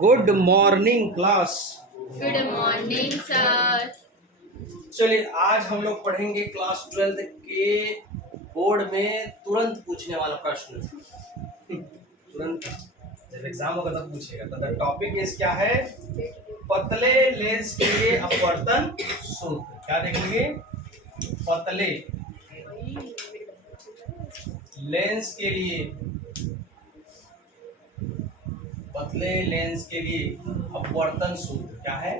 Good morning class. Good morning sir. चलिए आज हम लोग पढ़ेंगे क्लास 12 के बोर्ड में तुरंत पूछने वाला प्रश्न। तुरंत जब एग्जाम होगा तब पूछेगा। तो द टॉपिक इस क्या है, पतले लेंस के लिए अपवर्तन सूत्र। क्या देखेंगे, पतले लेंस के लिए, पतले लेंस के लिए अपवर्तन सूत्र क्या है,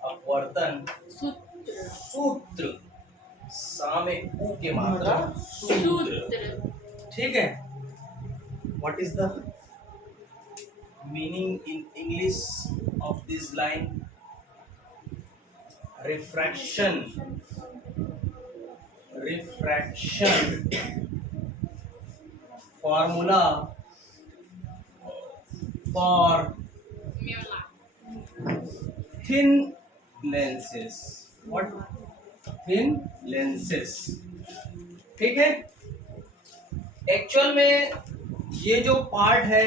अपवर्तन सूत्र, सामे उ के मात्रा सूत्र। ठीक है। What is the meaning in English of this line? Refraction, refraction formula for thin lenses. What? Thin lenses. ठीक है। एक्चुअल में ये जो पार्ट है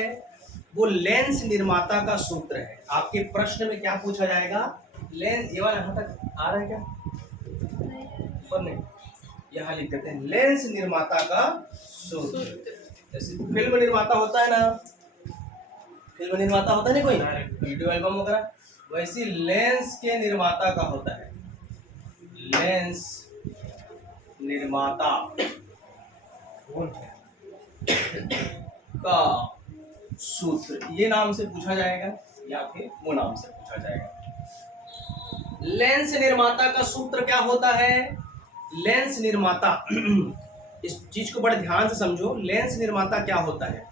वो लेंस निर्माता का सूत्र है। आपके प्रश्न में क्या पूछा जाएगा, लेंस, ये वाला यहाँ तक आ रहा है क्या, पर नहीं, यहाँ लिख देते हैं लेंस निर्माता का सूत्र। जैसे फिल्म निर्माता होता है ना, फिल्म निर्माता होता है ना कोई, वीडियो एल्बम वगैरह, वैसी लेंस के निर्माता का होता है लेंस निर्माता का सूत्र। ये नाम से पूछा जाएगा या फिर वो नाम से पूछा जाएगा। लेंस निर्माता का सूत्र क्या होता है? लेंस निर्माता, इस चीज को बड़े ध्यान से समझो। लेंस निर्माता क्या होता है?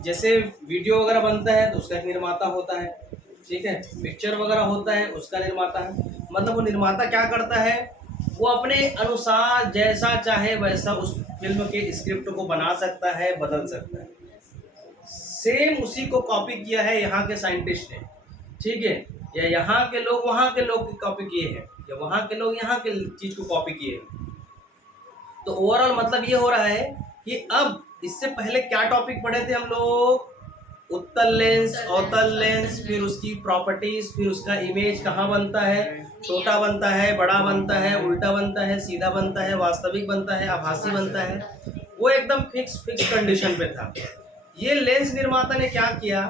जैसे वीडियो वगैरह बनता है तो उसका एक निर्माता होता है, ठीक है। पिक्चर वगैरह होता है उसका निर्माता है। मतलब वो निर्माता क्या करता है, वो अपने अनुसार जैसा चाहे वैसा उस फिल्म के स्क्रिप्ट को बना सकता है, बदल सकता है। सेम उसी को कॉपी किया है यहाँ के साइंटिस्ट ने, ठीक है, या यहाँ के लोग वहाँ के लोग की कॉपी किए हैं, या वहाँ के लोग यहाँ के चीज को कॉपी किए हैं। तो ओवरऑल मतलब ये हो रहा है कि अब इससे पहले क्या टॉपिक पढ़े थे हम लोग, उत्तल लेंस, अवतल लेंस, फिर उसकी प्रॉपर्टीज, फिर उसका इमेज कहाँ बनता है, छोटा बनता है, बड़ा बनता है, उल्टा बनता है, सीधा बनता है, वास्तविक बनता है, आभासी बनता है। वो एकदम फिक्स कंडीशन पे था। ये लेंस निर्माता ने क्या किया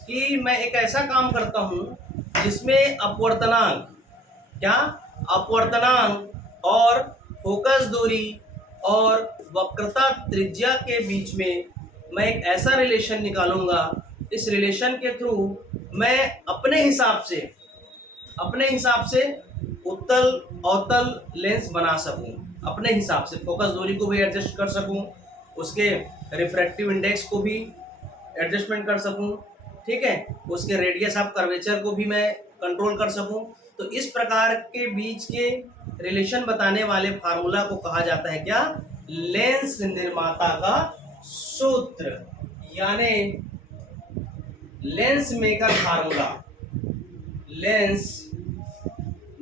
कि मैं एक ऐसा काम करता हूँ जिसमें अपवर्तनांक, क्या, अपवर्तनांक और फोकस दूरी और वक्रता त्रिज्या के बीच में मैं एक ऐसा रिलेशन निकालूंगा। इस रिलेशन के थ्रू मैं अपने हिसाब से उत्तल अवतल लेंस बना सकूं, अपने हिसाब से फोकस दूरी को भी एडजस्ट कर सकूं, उसके रिफ्रैक्टिव इंडेक्स को भी एडजस्टमेंट कर सकूं, ठीक है, उसके रेडियस ऑफ कर्वेचर को भी मैं कंट्रोल कर सकूं। तो इस प्रकार के बीच के रिलेशन बताने वाले फार्मूला को कहा जाता है क्या, लेंस निर्माता का सूत्र, यानी lens maker formula, lens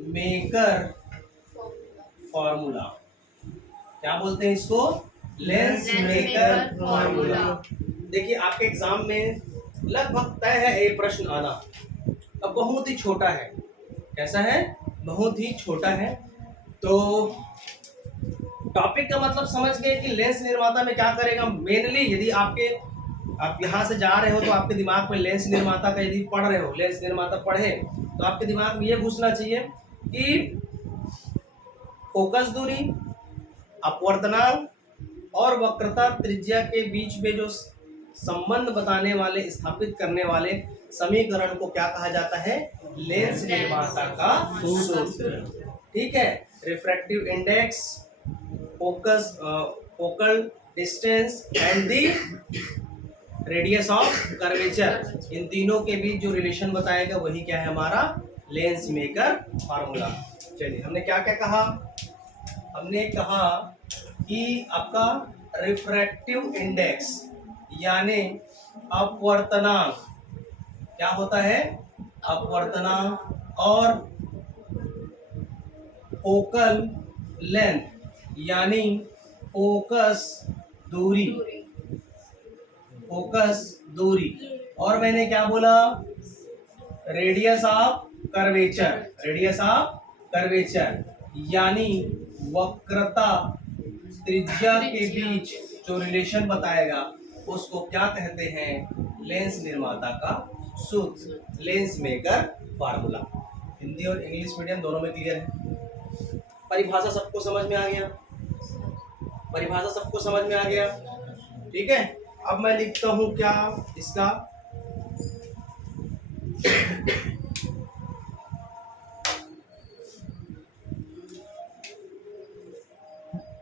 maker formula. क्या बोलते हैं इसको, लेंस मेकर फॉर्मूला। देखिए आपके एग्जाम में लगभग तय है ये प्रश्न आना। अब बहुत ही छोटा है, कैसा है, बहुत ही छोटा है। तो टॉपिक का मतलब समझ गए कि लेंस निर्माता में क्या करेगा। मेनली यदि आप यहाँ से जा रहे हो तो आपके दिमाग में लेंस निर्माता का, यदि पढ़ रहे हो, लेंस निर्माता पढ़े तो आपके दिमाग में ये घुसना चाहिए कि फोकस दूरी, अपवर्तनांक और वक्रता त्रिज्या के बीच में जो संबंध बताने वाले, स्थापित करने वाले समीकरण को क्या कहा जाता है, लेंस निर्माता का सूत्र, ठीक है। Refractive index, focus, focal distance and the radius of curvature, इन तीनों के बीच जो रिलेशन बताएगा वही क्या है, हमारा लेंस मेकर फार्मूला। चलिए हमने क्या क्या कहा, हमने कहा कि आपका रिफ्रैक्टिव इंडेक्स यानी अपवर्तनांक क्या होता है, अपवर्तनांक, और फोकल लेंथ यानी फोकस दूरी, फोकस दूरी। और मैंने क्या बोला, radius of curvature, radius of curvature यानी वक्रता त्रिज्या के बीच जो रिलेशन बताएगा उसको क्या कहते हैं? लेंस निर्माता का सूत्र, लेंस मेकर फार्मूला। हिंदी और इंग्लिश मीडियम दोनों में क्लियर है? परिभाषा सबको समझ में आ गया? परिभाषा सबको समझ में आ गया? ठीक है, अब मैं लिखता हूं क्या इसका,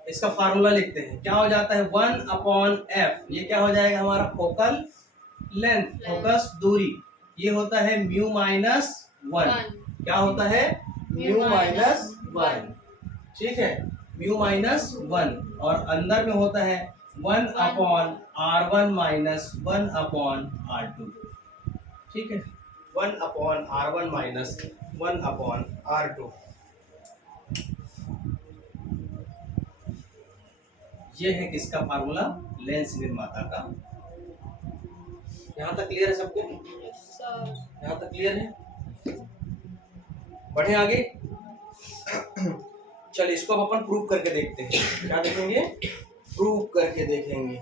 इसका फार्मूला लिखते हैं। क्या हो जाता है? 1/f, ये क्या हो जाएगा हमारा? फोकल लेंथ, फोकस दूरी। ये होता है म्यू माइनस 1। क्या होता है? Mu minus 1। ठीक है, म्यू माइनस 1 और अंदर में होता है 1/r1 माइनस 1/r2। ठीक है, 1/r1 माइनस 1/r2। ये है किसका फार्मूला? लेंस निर्माता का। यहाँ तक क्लियर है सबको? यहाँ तक क्लियर है? बढ़े आगे। चलिए इसको अब अपन प्रूव करके देखते हैं। क्या देखेंगे? प्रूव करके देखेंगे।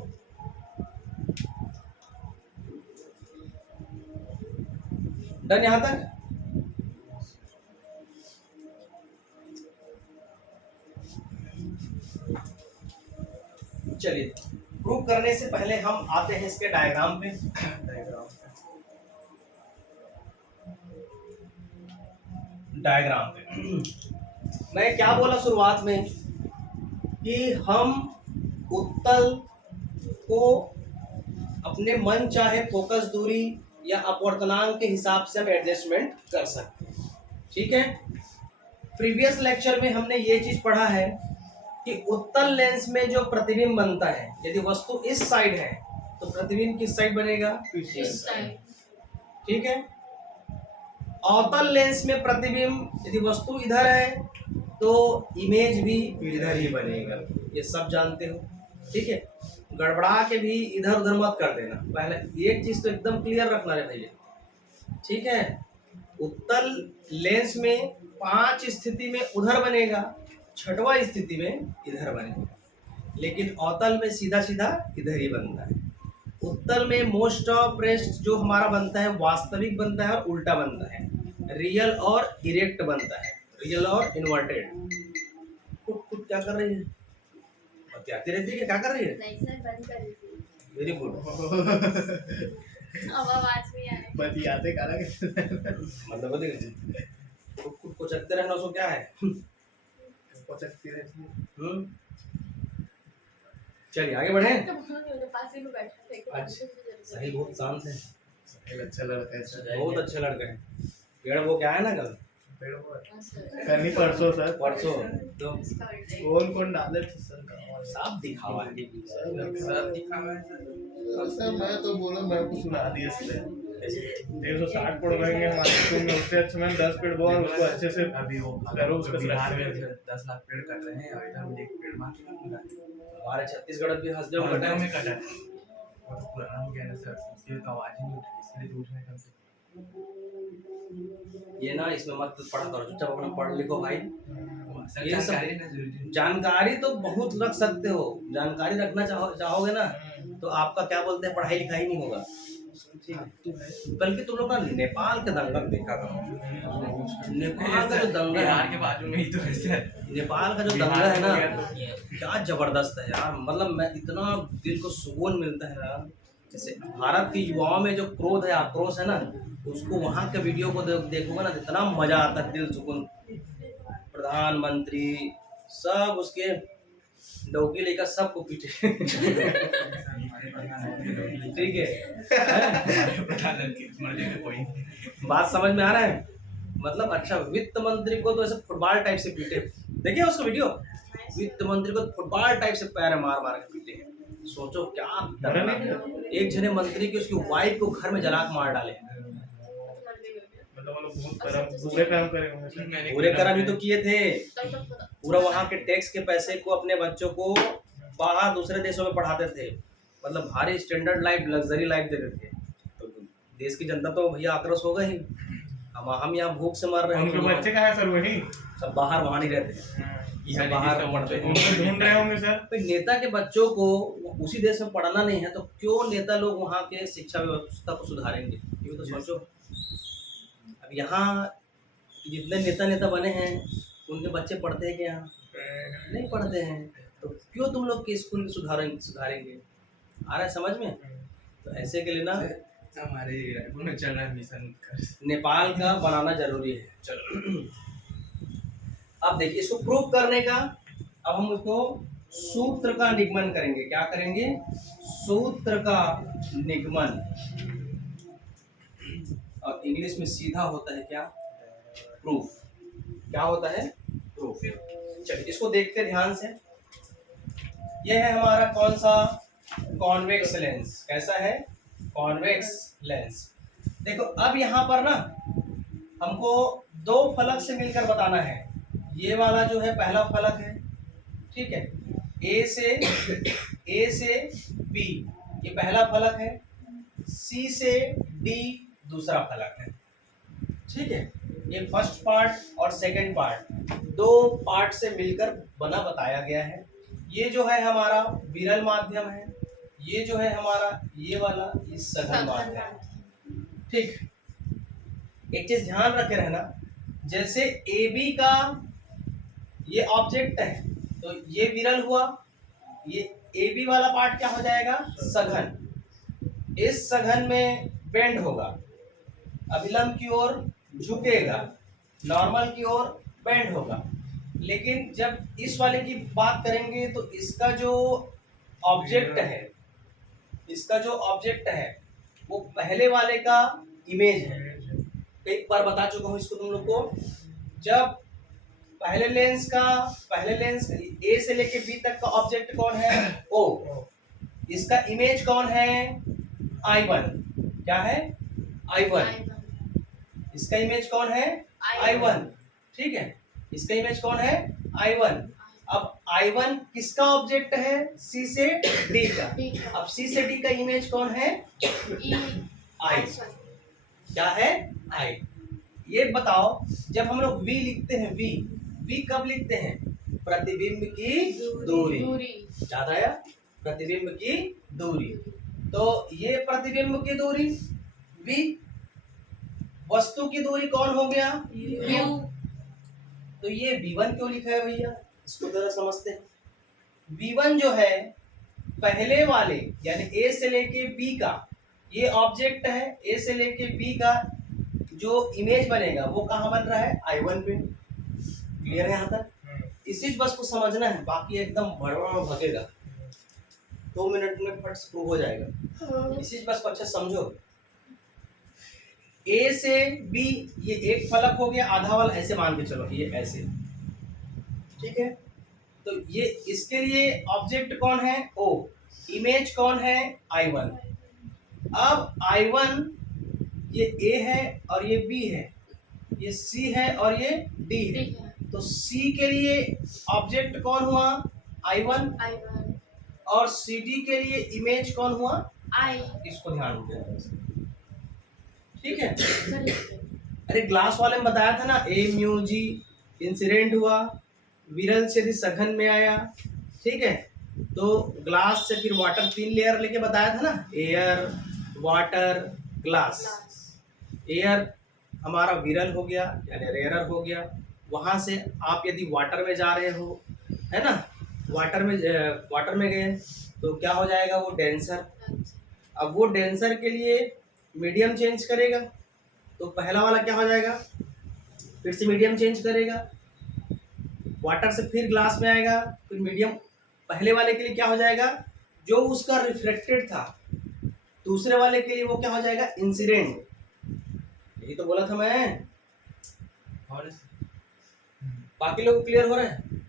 डन यहाँ तक? चलिए प्रूव करने से पहले हम आते हैं इसके डायग्राम पे। डायग्राम पे मैं क्या बोला शुरुआत में कि हम उत्तल को अपने मन चाहे फोकस दूरी या अपवर्तनांक के हिसाब से हम एडजस्टमेंट कर सकते हैं। ठीक है, प्रीवियस लेक्चर में हमने ये चीज पढ़ा है कि उत्तल लेंस में जो प्रतिबिंब बनता है, यदि वस्तु इस साइड है तो प्रतिबिंब किस साइड बनेगा? इस साइड। ठीक है, अवतल लेंस में प्रतिबिंब यदि वस्तु इधर है तो इमेज भी इधर ही बनेगा। ये सब जानते हो। ठीक है, गड़बड़ा के भी इधर उधर मत कर देना। पहले एक चीज तो एकदम क्लियर रखना है भैया। ठीक है, उत्तल लेंस में 5 स्थिति में उधर बनेगा, 6वां स्थिति में इधर बनेगा, लेकिन अवतल में सीधा सीधा इधर ही बनता है। उत्तल में मोस्ट ऑफ रेस्ट जो हमारा बनता है वास्तविक बनता है और उल्टा बनता है, रियल और इरेक्ट बनता है, रियल और इन्वर्टेड। खुद क्या कर रही है? बतियाती रहती है, क्या कर रही है? नहीं सर, बंद कर दीजिए। Very good. अब आवाज नहीं आ रही। बतियाते काला के मतलब बता दीजिए, खुद को चलते रहना उसको क्या है? पचकती रहती है। चलिए आगे बढ़े। तो उन्होंने पास ही में बैठा था। अच्छा, सही, बहुत शांत है, साहिल अच्छा लड़का है, बहुत अच्छा लड़का है। पेड़ वो क्या है ना कल कल ही परसों सर, परसों तो कौन कौन डाले थे सर का साफ दिखावा है। सर दिखावा है सर। मैं तो बोला, मैं कुछ सुना दिया इसलिए 160 पेड़ रहेंगे हमारे स्कूल में, उससे अच्छा मैंने 10 पेड़ बोल उसको अच्छे से अभी वो करो उसका बिहार में 10 लाख पेड़ कट रहे हैं और इधर में 1 पेड़ मात्र हमारे छत्तीसगढ़ भी हंसदेव में कटा है। कटा है। और तो पुराना हो गया ना सर, इसलिए तो आवाज ही नहीं उठी, इसलिए तो उठने कम से। ये ना इसमें मत पढ़ा करो, चुपचाप अपना पढ़ लिखो भाई। सर ये सब जानकारी ना जरूरी है। जानकारी तो बहुत रख सकते हो, जानकारी रखना चाहोगे ना तो आपका क्या बोलते हैं पढ़ाई लिखाई नहीं होगा। ठीक है, बल्कि तुम लोग ना नेपाल के दंगल देखा करो। नेपाल का जो दंगल बिहार है, के बाजू में ही तो है सर। नेपाल का जो दंगल है ना क्या जबरदस्त है यार। मतलब मैं इतना दिल को सुकून मिलता है यार। जैसे भारत के युवाओं में जो क्रोध है, आक्रोश है ना, उसको वहाँ के वीडियो को देखोगे ना इतना मजा आता है, दिल सुकून। प्रधानमंत्री सब उसके डोकी लेकर सबको पीटे। ठीक है, बात समझ में आ रहा है? मतलब अच्छा, वित्त मंत्री को तो ऐसे फुटबॉल टाइप से पीटे। देखिए उसका वीडियो, वित्त मंत्री को फुटबॉल टाइप से पैर मार मार के पीटे। सोचो क्या डरना। एक जने मंत्री की उसकी वाइफ को घर में जला के मार डाले। मतलब वो लोग बहुत बुरे काम करे होंगे सर। पूरे कर्म ही तो किए थे। पूरा वहाँ के टैक्स के पैसे को अपने बच्चों को बाहर दूसरे देशों में पढ़ाते थे। मतलब भारी स्टैंडर्ड लाइफ, लग्जरी लाइफ देते थे। तो देश की जनता तो भैया आक्रोश होगा ही। हम यहाँ भूख से मर रहे उनके हैं, बच्चे कहाँ है सर वही? सब बाहर वहाँ नहीं रहते हैं, यहाँ बाहर बाहर पढ़ते हैं। उनको ढूंढ रहे होंगे सर। भाई नेता के बच्चों को उसी देश में पढ़ना नहीं है तो क्यों नेता लोग वहाँ के शिक्षा व्यवस्था को सुधारेंगे? ये भी तो सोचो। अब यहाँ जितने नेता बने हैं उनके बच्चे पढ़ते हैं क्या? यहाँ नहीं पढ़ते हैं, तो क्यों तुम लोग के स्कूल सुधारेंगे? आ रहा है समझ में? तो ऐसे के लिए ना हमारे रायपुर में चल रहा है मिशन उत्कर्ष। नेपाल का बनाना जरूरी है। चलो अब देखिए इसको प्रूव करने का, अब हम इसको सूत्र का निगमन करेंगे। क्या करेंगे? सूत्र का निगमन, और इंग्लिश में सीधा होता है क्या? प्रूफ। क्या होता है? प्रूफ। चलिए इसको देखते ध्यान से। यह है हमारा कौन सा? Convex lens. कैसा है? Convex lens. देखो अब यहाँ पर ना हमको दो फलक से मिलकर बताना है। ये वाला जो है पहला फलक है, ठीक है, ए से बी ये पहला फलक है, सी से डी दूसरा फलक है, ठीक है। ये फर्स्ट पार्ट और सेकंड पार्ट दो पार्ट से मिलकर बना बताया गया है। ये जो है हमारा विरल माध्यम है, ये जो है हमारा ये वाला ये सघन माध्यम है, ठीक। एक चीज ध्यान रखे रहना, जैसे ए बी का ये ऑब्जेक्ट है तो ये विरल हुआ, ये ए बी वाला पार्ट क्या हो जाएगा? सघन। इस सघन में बेंड होगा, अभिलंब की ओर झुकेगा, नॉर्मल की ओर बेंड होगा। लेकिन जब इस वाले की बात करेंगे तो इसका जो ऑब्जेक्ट है, इसका जो ऑब्जेक्ट है वो पहले वाले का इमेज है। एक बार बता चुका हूँ इसको तुम लोग को। जब पहले लेंस ए से लेके बी तक का ऑब्जेक्ट कौन है? ओ। इसका इमेज कौन है? I1। क्या है? I1। इसका इमेज कौन है? I1, ठीक है। इसका इमेज कौन है? I1। अब I1 किसका ऑब्जेक्ट है? C से D का। अब C से D का इमेज कौन है? I। क्या है? I। ये बताओ जब हम लोग V लिखते हैं, V कब लिखते हैं? प्रतिबिंब की दूरी। याद आया? प्रतिबिंब की दूरी। तो ये प्रतिबिंब की दूरी V, वस्तु की दूरी कौन हो गया? U। तो ये V1 क्यों लिखा है भैया? इसको जरा समझते हैं। V1 जो है पहले वाले यानी A से लेके B का ये ऑब्जेक्ट है, A से लेके B का जो इमेज बनेगा वो कहाँ बन रहा है? I1 पे। क्लियर है यहाँ तक? इसी बस को समझना है, बाकी एकदम भड़बड़ भगेगा। 2 मिनट में फट प्रूव हो जाएगा। इसी बस को अच्छा समझो। A से B ये एक फलक हो गया, आधा वाला ऐसे मान के चलो, ये ऐसे, ठीक है। तो ये इसके लिए ऑब्जेक्ट कौन है? O। इमेज कौन है? I1। अब I1 ये A है और ये B है, ये C है और ये D है। तो C के लिए ऑब्जेक्ट कौन हुआ? I1। और CD के लिए इमेज कौन हुआ? I। इसको ध्यान देना, ठीक है। अरे ग्लास वाले में बताया था ना, A म्यू G इंसिडेंट हुआ, विरल से सघन में आया, ठीक है। तो ग्लास से फिर वाटर 3 लेयर लेके बताया था ना, एयर, वाटर, ग्लास। एयर हमारा विरल हो गया यानी रेयरर हो गया। वहाँ से आप यदि वाटर में जा रहे हो, है ना, वाटर में गए तो क्या हो जाएगा? वो डेंसर। अब वो डेंसर के लिए मीडियम चेंज करेगा, तो पहला वाला क्या हो जाएगा? फिर से मीडियम चेंज करेगा, वाटर से फिर ग्लास में आएगा, फिर मीडियम। पहले वाले के लिए क्या हो जाएगा? जो उसका रिफ्लेक्टेड था, दूसरे वाले के लिए वो क्या हो जाएगा? इंसिडेंट। यही तो बोला था मैं। बाकी लोग क्लियर हो रहे हैं?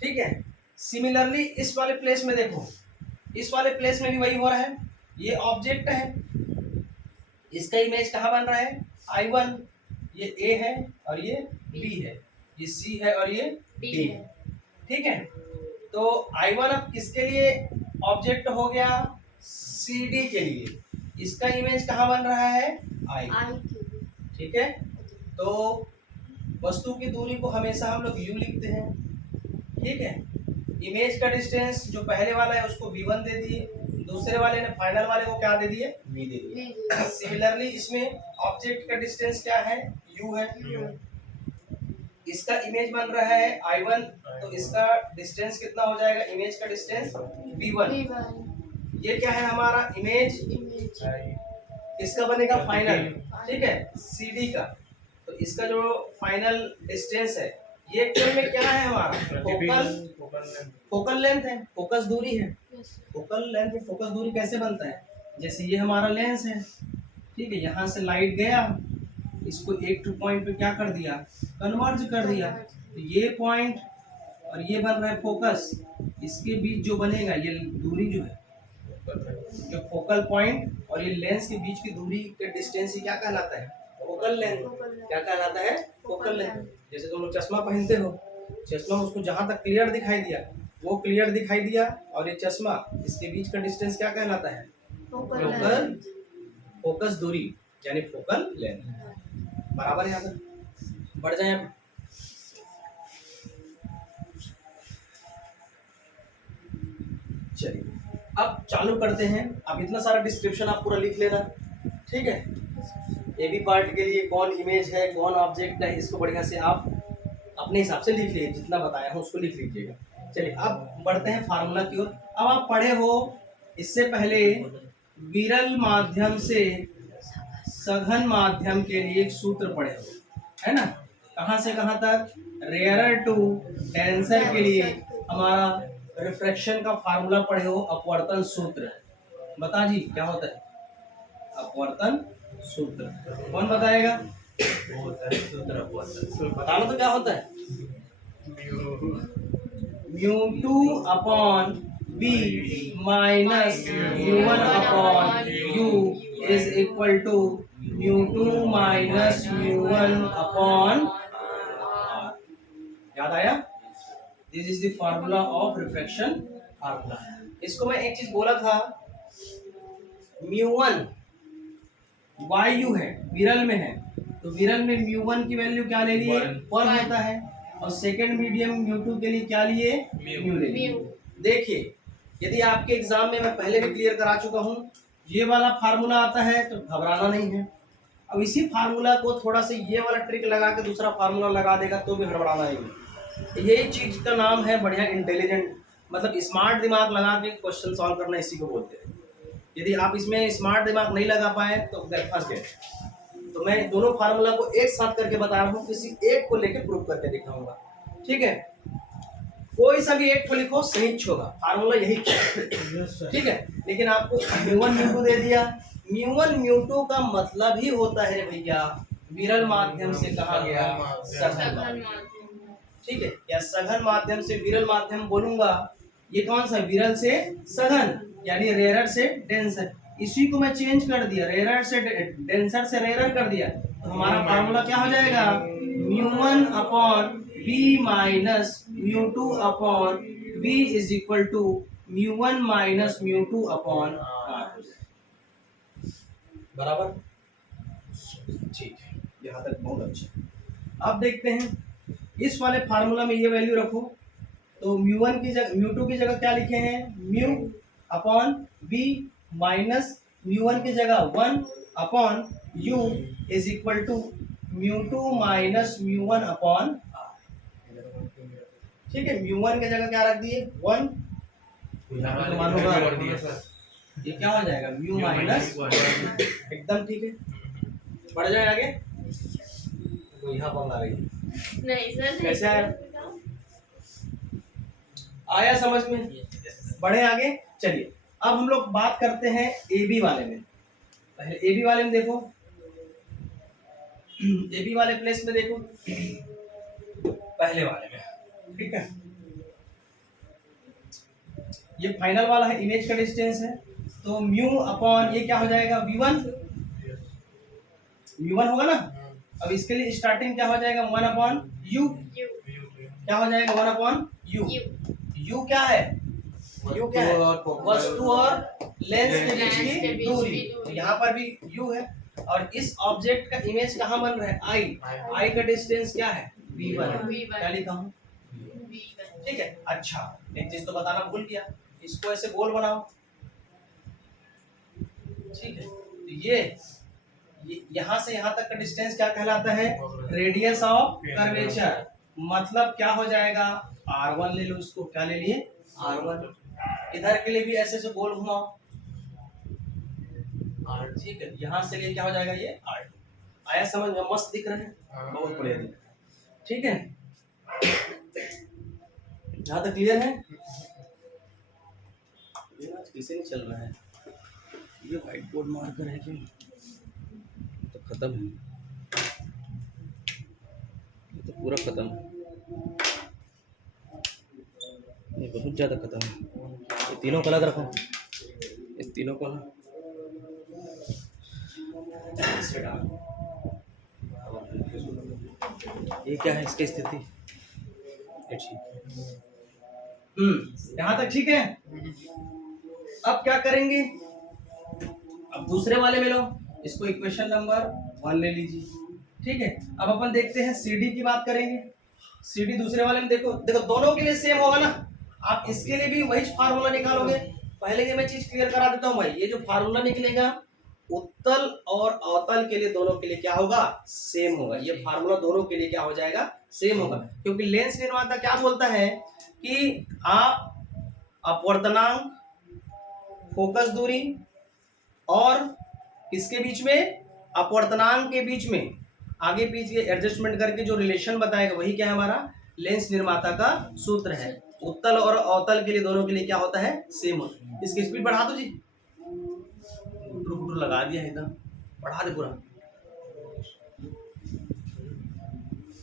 ठीक है। सिमिलरली इस वाले प्लेस में देखो, इस वाले प्लेस में भी वही हो रहा है। ये ऑब्जेक्ट है, इसका इमेज कहाँ बन रहा है? I1। ये A है और ये B है, ये C है और ये D है, ठीक है। तो I1 अब किसके लिए ऑब्जेक्ट हो गया? CD के लिए। इसका इमेज कहाँ बन रहा है? I। ठीक है, तो वस्तु की दूरी को हमेशा हम लोग u लिखते हैं, ठीक है। इमेज का डिस्टेंस जो पहले वाला है उसको v1 दे दिए, दूसरे वाले ने फाइनल वाले को क्या दे दिए, v दे दिए। सिमिलरली इसमें ऑब्जेक्ट का डिस्टेंस क्या है, u है। इसका इमेज बन रहा है I1, तो इसका डिस्टेंस कितना हो जाएगा, इमेज का डिस्टेंस v1। ये क्या है हमारा इमेज, इसका बनेगा फाइनल, ठीक है, CD का। तो इसका जो फाइनल डिस्टेंस है ये एक्चुअल में क्या है हमारा, फोकल लेंथ है, फोकस दूरी है। फोकल लेंथ में फोकस दूरी कैसे बनता है, जैसे ये हमारा लेंस है, ठीक है, यहाँ से लाइट गया, इसको एक टू पॉइंट पे क्या कर दिया, कन्वर्ज कर दिया, तो ये पॉइंट और ये बन रहा है फोकस, इसके बीच जो बनेगा ये दूरी जो है, जो फोकल पॉइंट और ये लेंस के बीच की दूरी के डिस्टेंस ही क्या कहलाता है, फोकल लेंथ। क्या कहलाता है, फोकल लेंथ। जैसे तुम लोग चश्मा पहनते हो, चश्मा उसको जहां तक क्लियर दिखाई दिया वो क्लियर दिखाई दिया, और ये चश्मा इसके बीच का डिस्टेंस क्या कहलाता है, फोकल फोकस दूरी यानी फोकल लेंथ। बराबर है, यहाँ पर बढ़ जाए। चलिए अब चालू करते हैं। अब इतना सारा डिस्क्रिप्शन आप पूरा लिख लेना, ठीक है। ए बी पार्ट के लिए कौन इमेज है, कौन ऑब्जेक्ट है, इसको बढ़िया से आप अपने हिसाब से लिख लीजिए, जितना बताया हूँ उसको लिख लीजिएगा। चलिए अब बढ़ते हैं फार्मूला की ओर। अब आप पढ़े हो इससे पहले विरल माध्यम से सघन माध्यम के लिए एक सूत्र पढ़े हो, है ना। कहाँ से कहाँ तक, रेयरर टू डेंसर के लिए हमारा रिफ्रैक्शन का फार्मूला पढ़े हो, अपवर्तन सूत्र। बता जी क्या होता है अपवर्तन सूत्र, कौन बताएगा, बताना तो क्या होता है, μ2 upon b minus μ1 upon u is equal to μ2 minus μ1 upon r। याद आया, this is the formula of refraction formula. इसको मैं एक चीज बोला था, μ1 YU है, विरल में है, तो विरल में μ1 की वैल्यू क्या ले लिए, 1 होता है, और सेकंड मीडियम μ2 के लिए क्या लिए, म्यू ले लिए। देखिए यदि आपके एग्जाम में, मैं पहले भी क्लियर करा चुका हूँ, ये वाला फार्मूला आता है तो घबराना नहीं है। अब इसी फार्मूला को थोड़ा सा ये वाला ट्रिक लगा के दूसरा फार्मूला लगा देगा तो भी हड़बड़ाना नहीं। ये चीज का नाम है बढ़िया इंटेलिजेंट, मतलब स्मार्ट दिमाग लगा के क्वेश्चन सॉल्व करना, इसी को बोलते हैं। यदि आप इसमें स्मार्ट दिमाग नहीं लगा पाए तो फंस गए। तो मैं दोनों फार्मूला को एक साथ करके बता रहा हूँ, किसी एक को लेके प्रूव करके दिखाऊंगा, ठीक है। कोई सा भी एक को लिखो, सही होगा, फार्मूला यही ठीक है। लेकिन आपको μ1 μ2 दे दिया, μ1 μ2 का मतलब ही होता है भैया विरल माध्यम से कहा गया सघन माध्यम, ठीक है, या सघन माध्यम से विरल माध्यम बोलूंगा। ये कौन सा, विरल से सघन यानी रेयरर से डेंसर, इसी को मैं चेंज कर दिया, रेयरर से डेंसर से रेयरर कर दिया, तो हमारा फार्मूला क्या हो जाएगा, μ1 upon b minus μ2 upon b is equal to μ1 minus μ2 upon r। बराबर, ठीक है, यहाँ तक बहुत अच्छा। अब देखते हैं इस वाले फार्मूला में ये वैल्यू रखो, तो μ1 की जगह μ2 की जगह क्या लिखे हैं, म्यू अपॉन b माइनस μ1 की जगह 1 upon u is equal to μ2 minus μ1 upon r। ठीक है, μ1 की जगह क्या रख दिए 1, तो मान लो ये क्या हो जाएगा म्यू माइनस, एकदम ठीक है। बढ़ जाए आगे, तो यहाँ पर ला रही है नहीं सर, कैसे आया, आया समझ में, बढ़े आगे। चलिए अब हम लोग बात करते हैं ए बी वाले में। पहले ए बी वाले में देखो, ए बी वाले प्लेस में देखो, पहले वाले में, ठीक है। ये फाइनल वाला है, इमेज का डिस्टेंस है, तो म्यू अपॉन ये क्या हो जाएगा v1, v1 होगा ना। अब इसके लिए स्टार्टिंग क्या हो जाएगा 1 अपॉन u, क्या हो जाएगा 1 अपॉन u। u क्या है, u क्या है, वस्तु और लेंस के बीच की दूरी, तो यहाँ पर भी u है, और इस ऑब्जेक्ट का इमेज कहाँ बन रहा है? आई। आई का डिस्टेंस क्या है? v1 है। V1। क्या लिखा हूँ? V1। ठीक है। अच्छा, एक चीज तो बताना भूल गया, इसको ऐसे गोल बनाओ। ठीक है, तो ये यहाँ से यहाँ तक का डिस्टेंस क्या कहलाता है? Radius of curvature. मतलब क्या हो जाएगा? r1 ले लो इसको। क्या ले लिए? r1। इधर के लिए भी ऐसे से गोल घुमाओ। ठीक है, यहाँ से लिए क्या हो जाएगा? ये r2। आया समझ में? मस्त दिख रहे हैं, बहुत बढ़िया दिख रहे हैं। ठीक है, यहाँ तक क्लियर है? ये आज किसे नहीं चल रहा है, ये व्हाइट बोर्ड मार्कर है क्या? तो खत्म है, ये तो पूरा खत्म है, ये बहुत ज्यादा खत्म है। ये तीनों को अलग रखो, इस तीनों को अलग इससे डालो। ये क्या है इसकी स्थिति? ये ठीक है। यहाँ तक ठीक है। अब क्या करेंगे? अब दूसरे वाले में लो, इसको इक्वेशन नंबर 1 ले लीजिए। ठीक है, अब अपन देखते हैं CD की बात करेंगे। CD दूसरे वाले में देखो दोनों के लिए सेम होगा ना। आप इसके लिए भी वही फार्मूला निकालोगे। पहले ये मैं चीज क्लियर करा देता हूँ भाई, ये जो फार्मूला निकलेगा उत्तल और अवतल के लिए, दोनों के लिए क्या होगा? सेम होगा। ये फार्मूला दोनों के लिए क्या हो जाएगा? सेम होगा। क्योंकि लेंस निर्माता क्या बोलता है कि आप अपवर्तनांक, फोकस दूरी और किसके बीच में? अपवर्तनांक के बीच में आगे पीछे एडजस्टमेंट करके जो रिलेशन बताएगा वही क्या है? हमारा लेंस निर्माता का सूत्र है। उत्तल और अवतल के लिए, दोनों के लिए क्या होता है? सेम होता है। इसकी स्पीड बढ़ा दो जी, गुटरू लगा दिया एकदम, बढ़ा दे पूरा।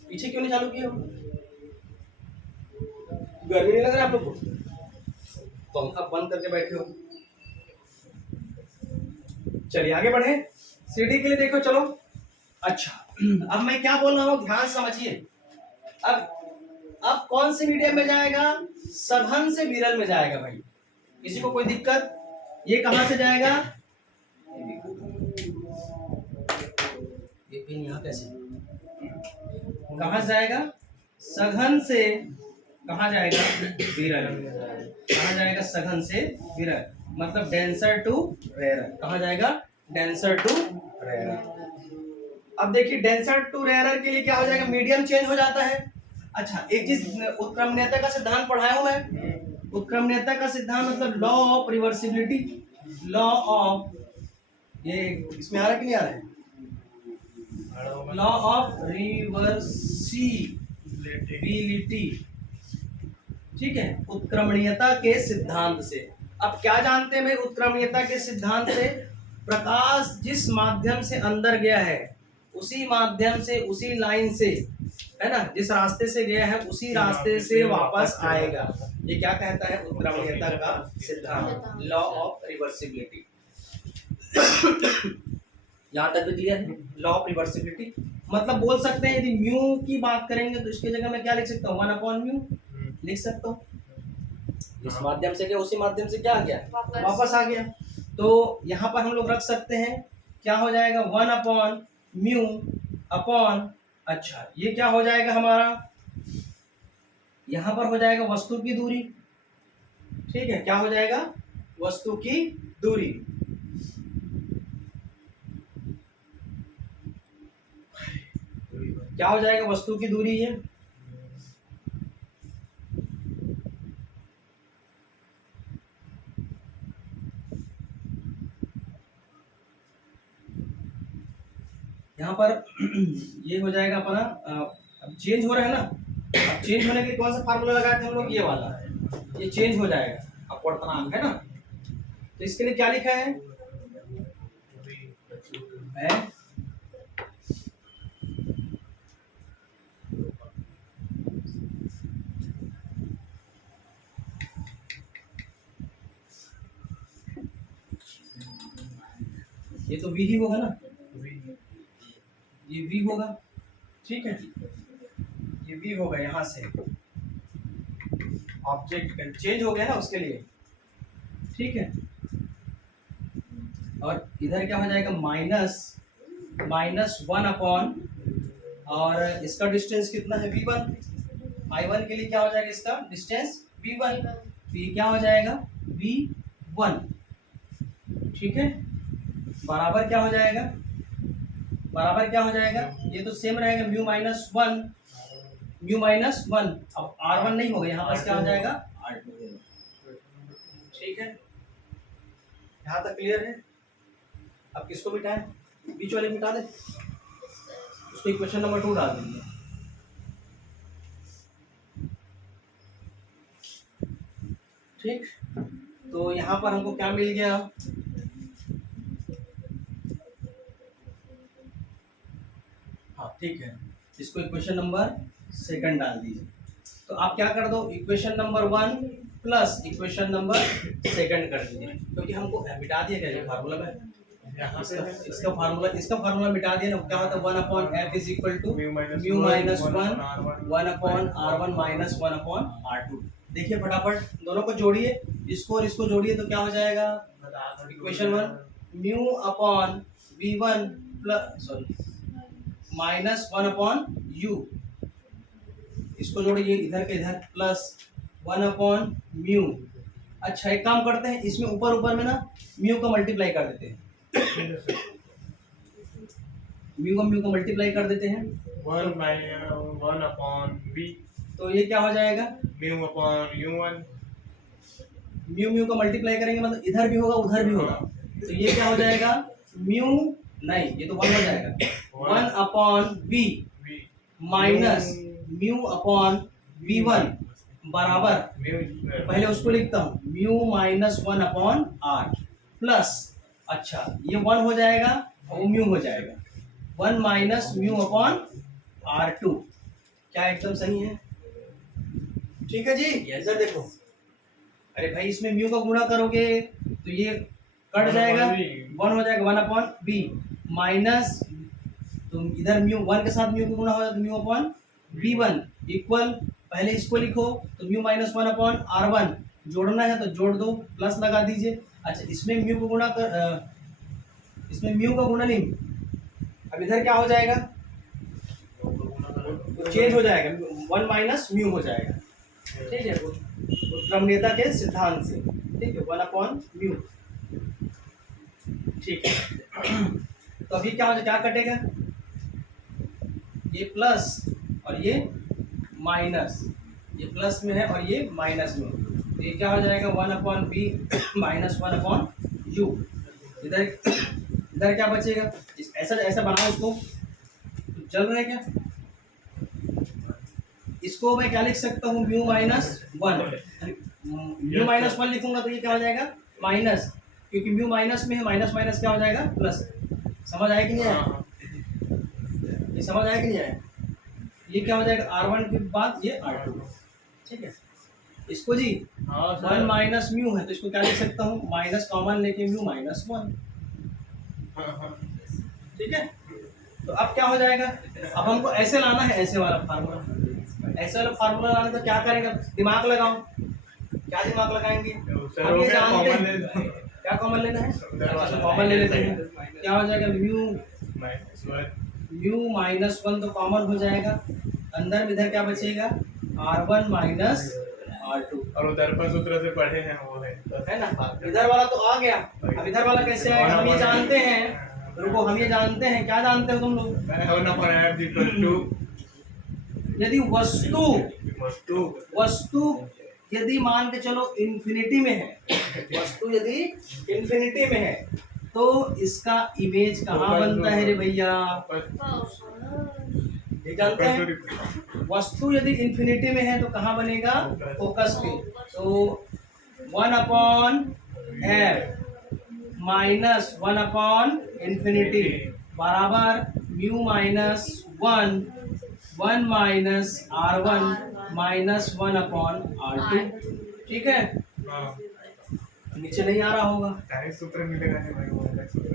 पीछे क्यों नहीं चालू किया? गर्मी नहीं लग रहा है आप लोग को? पंखा बंद करके बैठे हो। चलिए आगे बढ़े। CD के लिए देखो, चलो। अच्छा, अब मैं क्या बोल रहा हूँ ध्यान समझिए। अब कौन से मीडियम में जाएगा? सघन से विरल में जाएगा भाई। किसी को कोई दिक्कत? ये कहां से जाएगा? ये पिन यहाँ कैसे? कहां से जाएगा? सघन से कहां जाएगा? विरल। कहां जाएगा? सघन से विरल, मतलब डेंसर टू रेयर। कहां जाएगा? Denser to rare. अब देखिए डेंसर टू रेयर के लिए क्या हो जाएगा? मीडियम चेंज हो जाता है। अच्छा, एक चीज उत्क्रमणीयता का सिद्धांत पढ़ाया हूं मैं। उत्क्रमणीयता का सिद्धांत मतलब law of reversibility. Law of, ये इसमें आ रहा है कि नहीं आ रहा है? Law of reversibility. ठीक है, उत्क्रमणीयता के सिद्धांत से। अब क्या जानते हैं भाई उत्क्रमणीयता के सिद्धांत से? प्रकाश जिस माध्यम से अंदर गया है उसी माध्यम से, उसी लाइन से, है ना, जिस रास्ते से गया है उसी रास्ते से वापस आएगा। ये क्या कहता है? उत्क्रमणीयता का सिद्धांत, लॉ ऑफ रिवर्सिबिलिटी। यहाँ तक भी क्लियर है? लॉ ऑफ रिवर्सिबिलिटी मतलब बोल सकते हैं यदि म्यू की बात करेंगे तो इसके जगह मैं क्या लिख सकता हूँ? 1/μ लिख सकता हूँ। इस माध्यम से गया उसी माध्यम से क्या आ गया? वापस आ गया। तो यहाँ पर हम लोग रख सकते हैं, क्या हो जाएगा? 1/μ अपॉन, अच्छा ये क्या हो जाएगा हमारा? यहाँ पर हो जाएगा वस्तु की दूरी। ठीक है, क्या हो जाएगा? वस्तु की दूरी। क्या हो जाएगा? वस्तु की दूरी है। यहाँ पर ये हो जाएगा अपना, अब चेंज हो रहा है ना। अब चेंज होने के लिए कौन सा फार्मूला लगाए थे हम लोग? ये वाला। ये चेंज हो जाएगा अपवर्तनांक, है ना। तो इसके लिए क्या लिखा है? ये तो V ही होगा ना, ये V होगा। ठीक है, ये V होगा। यहाँ से ऑब्जेक्ट चेंज हो गया ना उसके लिए। ठीक है, और इधर क्या हो जाएगा? माइनस -1 और इसका डिस्टेंस कितना है v1। I1 के लिए क्या हो जाएगा इसका डिस्टेंस v1, तो ये क्या हो जाएगा v1। ठीक है, बराबर क्या हो जाएगा, बराबर क्या हो जाएगा, ये तो सेम रहेगा म्यू माइनस वन। अब R1 नहीं होगा, यहाँ पास क्या हो जाएगा R2 होगा। ठीक है, यहाँ तक क्लियर है। अब किसको मिटाएं, बीच वाले मिटा दे, उसको इक्वेशन नंबर 2 डाल दीजिए। ठीक, तो यहाँ पर हमको क्या मिल गया, हाँ ठीक है, इसको इक्वेशन नंबर 2 डाल दीजिए। तो आप क्या कर दो, equation number 1 plus equation number 2 कर दीजिए, क्योंकि हमको मिटा दिया गया फार्मूला में, इसका फार्मूला मिटा दिया ना। क्या होता है 1/f is equal to mu minus 1/r1 minus 1/r2। देखिए फटाफट दोनों को जोड़िए, इसको और इसको जोड़िए तो क्या हो जाएगा, equation 1 mu upon v1 plus minus 1/u, इसको जोड़िए इधर के इधर, प्लस 1/म्यू। अच्छा एक काम करते हैं, इसमें ऊपर ऊपर में ना म्यू का मल्टीप्लाई कर देते हैं, म्यू को मल्टीप्लाई कर देते हैं, 1/v, तो ये क्या हो जाएगा μ/u1। म्यू को मल्टीप्लाई करेंगे मतलब इधर भी होगा उधर भी होगा, तो ये क्या हो जाएगा म्यू, नहीं ये तो 1 हो जाएगा, 1/v माइनस μ/v1 बराबर, पहले उसको लिखता हूँ म्यू माइनस 1/r प्लस, अच्छा ये 1 हो जाएगा और वो म्यू हो जाएगा, 1 माइनस μ/r2। क्या एकदम सही है, ठीक है जी। इधर देखो, अरे भाई इसमें म्यू का गुणा करोगे तो ये कट जाएगा, 1 हो जाएगा 1/v माइनस, तो इधर म्यू 1 के साथ म्यू का गुणा हो जाएगा μ/v1 इक्वल, पहले इसको लिखो तो म्यू माइनस 1/r1, जोड़ना है तो जोड़ दो, प्लस लगा दीजिए। अच्छा इसमें म्यू को गुणा कर, इसमें म्यू का गुणा नहीं, अब इधर क्या हो जाएगा, चेंज हो जाएगा, 1 माइनस म्यू हो जाएगा। ठीक है, उत्क्रमणीयता के सिद्धांत से, ठीक है 1/म्यू। ठीक है, तो अभी क्या हो, क्या कटेगा, ये प्लस और ये माइनस, ये प्लस में है और ये माइनस में, तो ये क्या हो जाएगा 1/v माइनस 1/u। इधर इधर क्या बचेगा, ऐसा ऐसा बनाओ इसको, तो चल रहा है क्या, इसको मैं क्या लिख सकता हूँ म्यू माइनस 1, म्यू माइनस 1 लिखूंगा तो ये क्या हो जाएगा माइनस, क्योंकि म्यू माइनस में है, माइनस माइनस क्या हो जाएगा प्लस। समझ आया कि नहीं आया, ये समझ आया कि नहीं आया, ये क्या हो जाएगा R1 के बाद ये R2। ठीक है, इसको जी 1 माइनस म्यू है तो इसको क्या लिख सकता हूँ, माइनस कॉमन लेके म्यू माइनस 1। ठीक है, तो अब क्या हो जाएगा, अब हमको ऐसे लाना है, ऐसे वाला फार्मूला, ऐसे वाला फार्मूला लाना तो क्या करेंगे, दिमाग लगाओ, क्या दिमाग लगाएंगे, हम ये जानते हैं क्या कॉमन लेना है, कॉमन ले लेते हैं, क्या हो जाएगा म्यू माइनस 1 तो कॉमन हो जाएगा, अंदर में इधर क्या बचेगा R1 माइनस R2, और उधर पर सूत्र से पढ़े हैं वो है ना, इधर वाला तो आ गया। अब इधर वाला कैसे आएगा, हम ये जानते हैं, रुको हम ये जानते हैं, क्या जानते हो तुम लोग, यदि वस्तु यदि मान के चलो इन्फिनिटी में है, वस्तु यदि इन्फिनिटी में है तो इसका इमेज कहाँ बनता है रे भैया, ये जानते हैं, वस्तु यदि इन्फिनिटी में है तो कहाँ बनेगा, फोकस पे, तो 1/f माइनस 1/infinity बराबर mu minus 1 minus R1 minus 1/R2। ठीक है, नीचे नहीं आ रहा होगा, सूत्र मिलेगा नहीं भाई, वो अलग सूत्र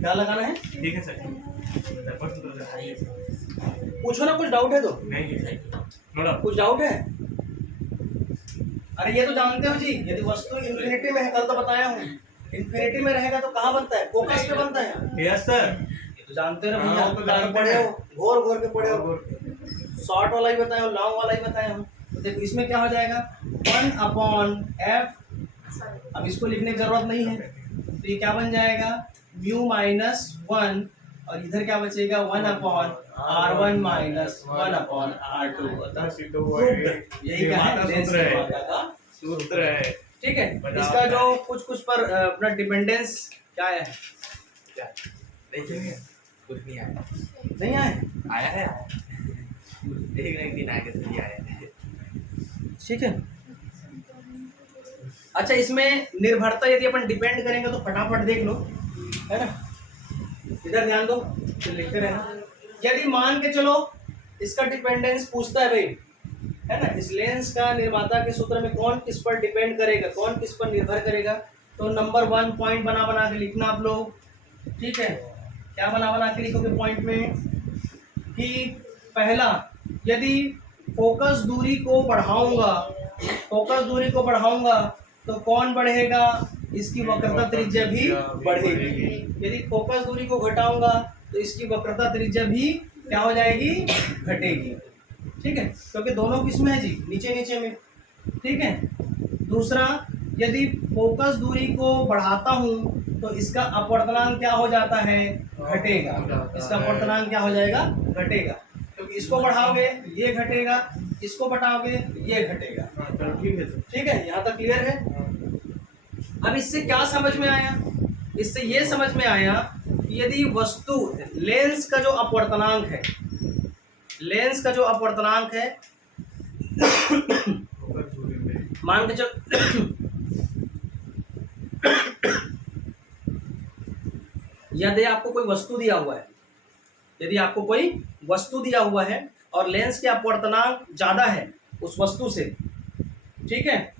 क्या लगाना है, ठीक है सर, दर्पण सूत्र से आइए पूछो ना, कुछ डाउट है तो, नहीं सर, कुछ डाउट है, अरे ये तो जानते हो जी, यदि वस्तु इन्फिनिटी में है, कल तो बताया हूँ, इन्फिनिटी में रहेगा तो कहाँ बनता है, फोकस पे बनता है। यस सर, तो जानते हो ना हाँ, भैया, वो तो कहाँ जानते पढ़े हैं। हो, घोर घोर के पढ़े हो, शॉर्ट वाला ही बताया हो, लॉन्ग वाला ही बताया हो। तो देखो इसमें क्या हो जाएगा 1/f, Sorry. अब इसको लिखने की जरूरत नहीं है, तो ये क्या बन जाएगा म्यू माइनस 1, और इधर क्या बचेगा 1/r1 माइनस 1/r2। अतः सिद्ध हुआ है यही क्या है निर्माता लेंस सूत्र है, निर्माता का। सूत्र है। ठीक है, बता इसका रहा जो है। कुछ पर अपना डिपेंडेंस क्या है, क्या देखेंगे कुछ नहीं आया नहीं आए, आया है एक ना एक दिन आएगा सही आया है ठीक है। अच्छा, इसमें निर्भरता यदि अपन डिपेंड करेंगे तो फटाफट देख लो, है ना, इधर ध्यान दो, तो लिखते रहना। यदि मान के चलो इसका डिपेंडेंस पूछता है भाई, है ना, इस लेंस का निर्माता के सूत्र में कौन किस पर डिपेंड करेगा, कौन किस पर निर्भर करेगा, तो नंबर 1 पॉइंट बना बना के लिखना आप लोग। ठीक है, क्या बना बना के लिखोगे पॉइंट में कि पहला, यदि फोकस दूरी को बढ़ाऊंगा, फोकस दूरी को बढ़ाऊंगा तो कौन बढ़ेगा, इसकी वक्रता त्रिज्या भी बढ़ेगी। यदि फोकस दूरी को घटाऊंगा तो इसकी वक्रता त्रिज्या भी क्या हो जाएगी, घटेगी। ठीक है, क्योंकि दोनों किसमें है जी, नीचे नीचे में। ठीक है, दूसरा, यदि फोकस दूरी को बढ़ाता हूं तो इसका अपवर्तनांक क्या हो जाता है, घटेगा। इसका अपवर्तनांक क्या हो जाएगा, घटेगा, क्योंकि इसको बढ़ाओगे ये घटेगा, इसको बढ़ाओगे ये घटेगा। हाँ, चलो ठीक है सर। ठीक है, यहाँ तक क्लियर है। अब इससे क्या समझ में आया, इससे ये समझ में आया कि यदि वस्तु लेंस का जो अपवर्तनांक है, लेंस का जो अपवर्तनांक है फोकस दूरी में मान के चल यदि आपको कोई वस्तु दिया हुआ है, यदि आपको कोई वस्तु दिया हुआ है और लेंस के अपवर्तनांक ज्यादा है उस वस्तु से, ठीक है,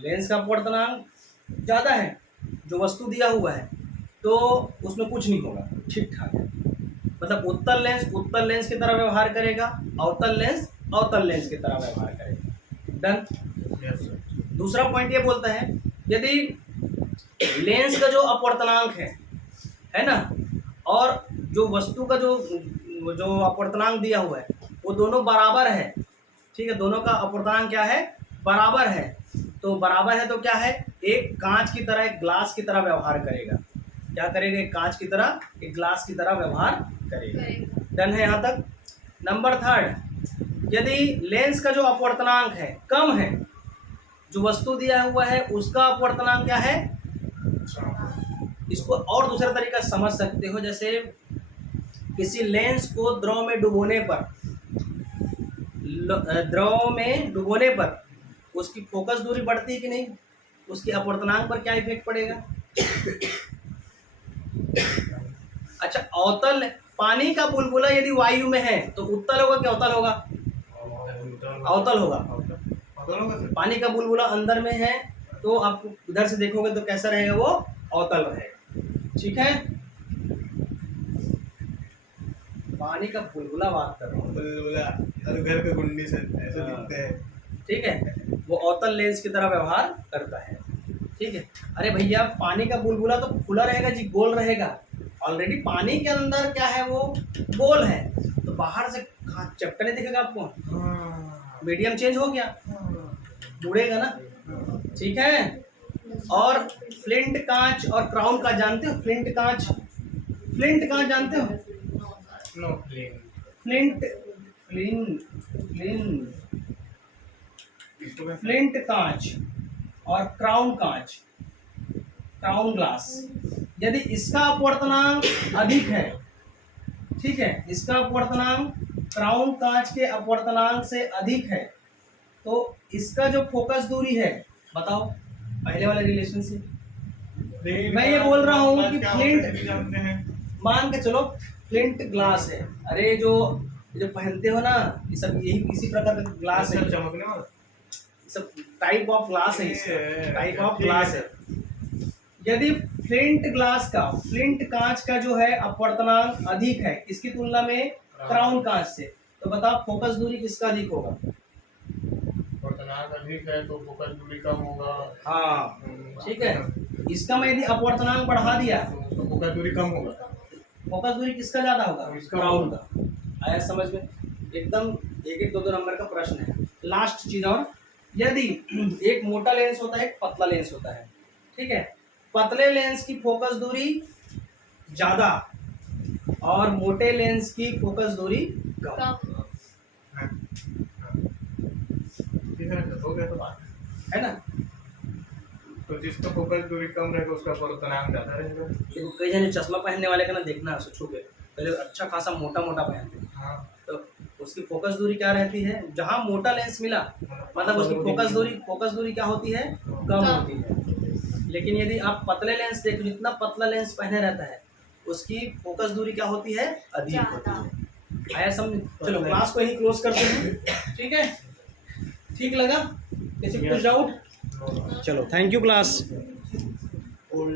लेंस का अपवर्तनांक ज्यादा है जो वस्तु दिया हुआ है, तो उसमें कुछ नहीं होगा, ठीक ठाक है। मतलब उत्तल लेंस की तरह व्यवहार करेगा, अवतल लेंस की तरह व्यवहार करेगा। डन। Yes sir. दूसरा पॉइंट ये बोलता है, यदि लेंस का जो अपवर्तनांक है ना, और जो वस्तु का जो अपवर्तनांक दिया हुआ है वो दोनों बराबर है, ठीक है, दोनों का अपवर्तनांक क्या है, बराबर है, तो बराबर है तो क्या है, एक कांच की तरह, एक ग्लास की तरह व्यवहार करेगा। क्या करेगा, एक कांच की तरह, एक ग्लास की तरह व्यवहार करेगा। डन है यहाँ तक। नंबर 3, यदि लेंस का जो अपवर्तनांक है कम है, जो वस्तु दिया हुआ है उसका अपवर्तनांक क्या है, इसको और दूसरा तरीका समझ सकते हो, जैसे किसी लेंस को द्रव में डुबोने पर उसकी फोकस दूरी बढ़ती है कि नहीं, उसके अपवर्तनांक पर क्या इफेक्ट पड़ेगा। अच्छा, अवतल पानी का बुलबुला यदि वायु में है तो उत्तल होगा कि अवतल होगा, अवतल होगा। अवतल होगा सर। पानी का बुलबुला अंदर में है तो आप इधर से देखोगे तो कैसा रहेगा, वो अवतल रहेगा। ठीक है, पानी का बुलबुला बात कर रहा हूँ, बोला अरे घर के गुंडी से ऐसे दिखते हैं। ठीक है, वो अवतल लेंस की तरह व्यवहार करता है। ठीक है, अरे भैया पानी का बुलबुला तो खुला रहेगा जी, गोल रहेगा, ऑलरेडी पानी के अंदर क्या है, वो गोल है, तो बाहर से चपटा नहीं दिखेगा आपको, मीडियम चेंज हो गया, मुड़ेगा ना। ठीक है, और फ्लिंट कांच और क्राउन कांच जानते हो, फ्लिंट कांच जानते हो, नो प्लेन फ्लिंट कांच और क्राउन ग्लास, यदि इसका अपवर्तनांक अधिक है, ठीक है, इसका अपवर्तनांक क्राउन कांच के अपवर्तनांक से अधिक है, तो इसका जो फोकस दूरी है, बताओ पहले वाले रिलेशन से। मैं ये बोल रहा हूँ कि फ्लिंट, जानते हैं। मान के चलो फ्लिंट ग्लास है, अरे जो पहनते हो ना, ये सब यही इसी प्रकार का ग्लास है, चमकने वाला सब टाइप ऑफ ग्लास है, इसका टाइप ऑफ ठीक ग्लास है। यदि फ्लिंट कांच का जो है अपवर्तनांक अधिक है किसकी तुलना में, क्राउन कांच से, तो बताओ फोकस दूरी किसका अधिक होगा। अपवर्तनांक अधिक है तो फोकस दूरी कम होगा। हाँ, ठीक है, इसका मैं यदि अपवर्तनांक बढ़ा दिया तो फोकस दूरी कम होगा। फोकस दूरी किसका ज्यादा होगा? इसका राउंड का। आया समझ में? एकदम एक एक दो दो नंबर का प्रश्न है। लास्ट चीज और, यदि एक मोटा लेंस होता है एक पतला लेंस होता है, ठीक है, पतले लेंस की फोकस दूरी ज्यादा और मोटे लेंस की फोकस दूरी कम, कम। ठीक है हो गया तो बात है ना? तो जिसका फोकस दूरी कम रहेगा उसका परिणाम ज्यादा रहेगा। देखो कई जने चश्मा पहनने वाले का ना देखना है छू के, पहले अच्छा खासा मोटा मोटा पहनते हैं, हाँ तो उसकी फोकस दूरी क्या रहती है? जहाँ मोटा लेंस मिला मतलब उसकी फोकस दूरी क्या होती है? कम होती है। लेकिन यदि आप पतले लेंस देखो, जितना पतला लेंस पहने रहता है उसकी फोकस दूरी क्या होती है? अधिक होती है। आया समझ? चलो क्लास को यही क्लोज करते हैं, ठीक है? ठीक लगा? किसी को कुछ डाउट? चलो थैंक यू क्लास।